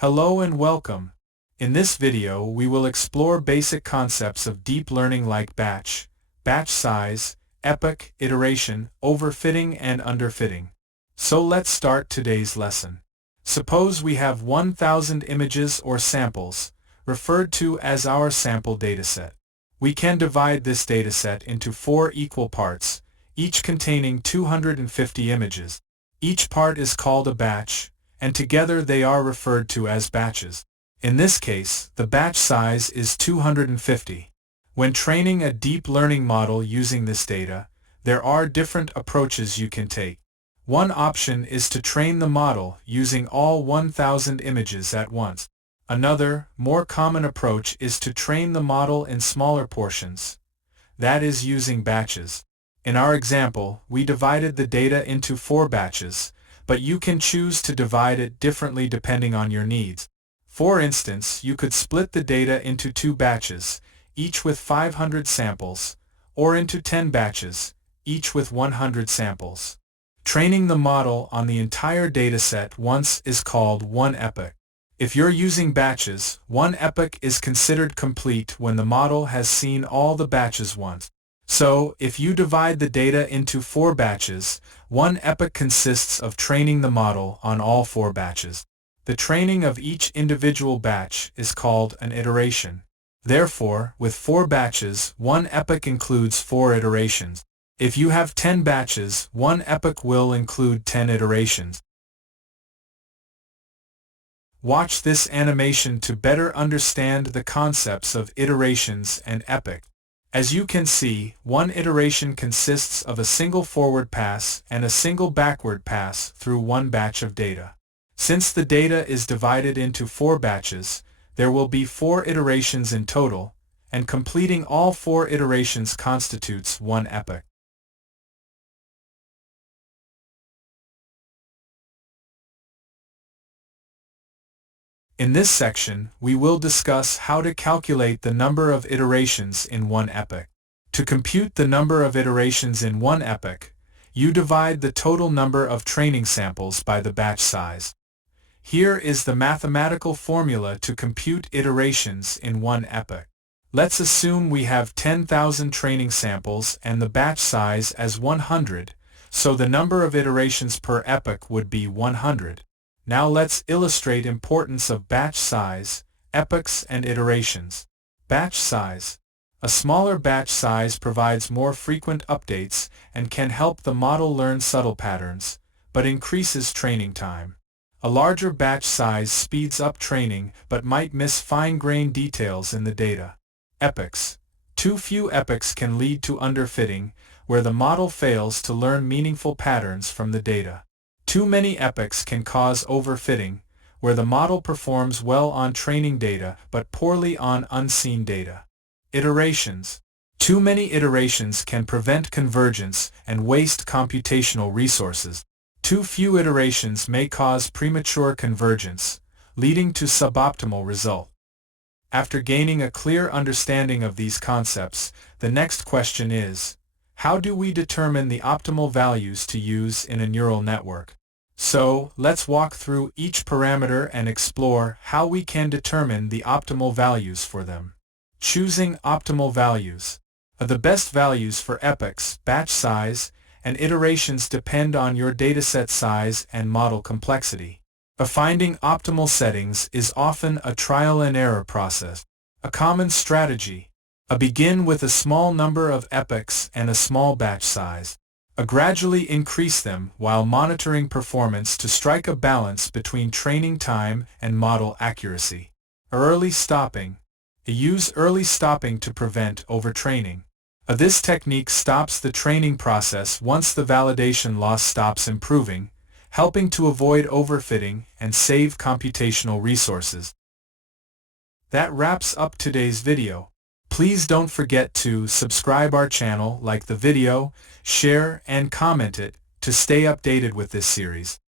Hello and welcome. In this video we will explore basic concepts of deep learning like batch size, epoch, iteration, overfitting and underfitting. So let's start today's lesson. Suppose we have 1,000 images or samples, referred to as our sample dataset. We can divide this dataset into 4 equal parts, each containing 250 images. Each part is called a batch, and together they are referred to as batches. In this case, the batch size is 250. When training a deep learning model using this data, there are different approaches you can take. One option is to train the model using all 1,000 images at once. Another, more common approach is to train the model in smaller portions. That is using batches. In our example, we divided the data into 4 batches, but you can choose to divide it differently depending on your needs. For instance, you could split the data into 2 batches, each with 500 samples, or into 10 batches, each with 100 samples. Training the model on the entire dataset once is called one epoch. If you're using batches, one epoch is considered complete when the model has seen all the batches once. So, if you divide the data into 4 batches, one epoch consists of training the model on all 4 batches. The training of each individual batch is called an iteration. Therefore, with 4 batches, one epoch includes 4 iterations. If you have 10 batches, one epoch will include 10 iterations. Watch this animation to better understand the concepts of iterations and epoch. As you can see, one iteration consists of a single forward pass and a single backward pass through one batch of data. Since the data is divided into 4 batches, there will be 4 iterations in total, and completing all 4 iterations constitutes one epoch. In this section, we will discuss how to calculate the number of iterations in one epoch. To compute the number of iterations in one epoch, you divide the total number of training samples by the batch size. Here is the mathematical formula to compute iterations in one epoch. Let's assume we have 10,000 training samples and the batch size as 100, so the number of iterations per epoch would be 100. Now let's illustrate importance of batch size, epochs and iterations. Batch size. A smaller batch size provides more frequent updates and can help the model learn subtle patterns, but increases training time. A larger batch size speeds up training but might miss fine-grained details in the data. Epochs. Too few epochs can lead to underfitting, where the model fails to learn meaningful patterns from the data. Too many epochs can cause overfitting, where the model performs well on training data but poorly on unseen data. Iterations. Too many iterations can prevent convergence and waste computational resources. Too few iterations may cause premature convergence, leading to suboptimal result. After gaining a clear understanding of these concepts, the next question is, how do we determine the optimal values to use in a neural network? So, let's walk through each parameter and explore how we can determine the optimal values for them. Choosing optimal values. The best values for epochs, batch size, and iterations depend on your dataset size and model complexity. Finding optimal settings is often a trial and error process. A common strategy. Begin with a small number of epochs and a small batch size. Gradually increase them while monitoring performance to strike a balance between training time and model accuracy. Early stopping. Use early stopping to prevent overtraining. This technique stops the training process once the validation loss stops improving, helping to avoid overfitting and save computational resources. That wraps up today's video. Please don't forget to subscribe our channel, like the video, share and comment it to stay updated with this series.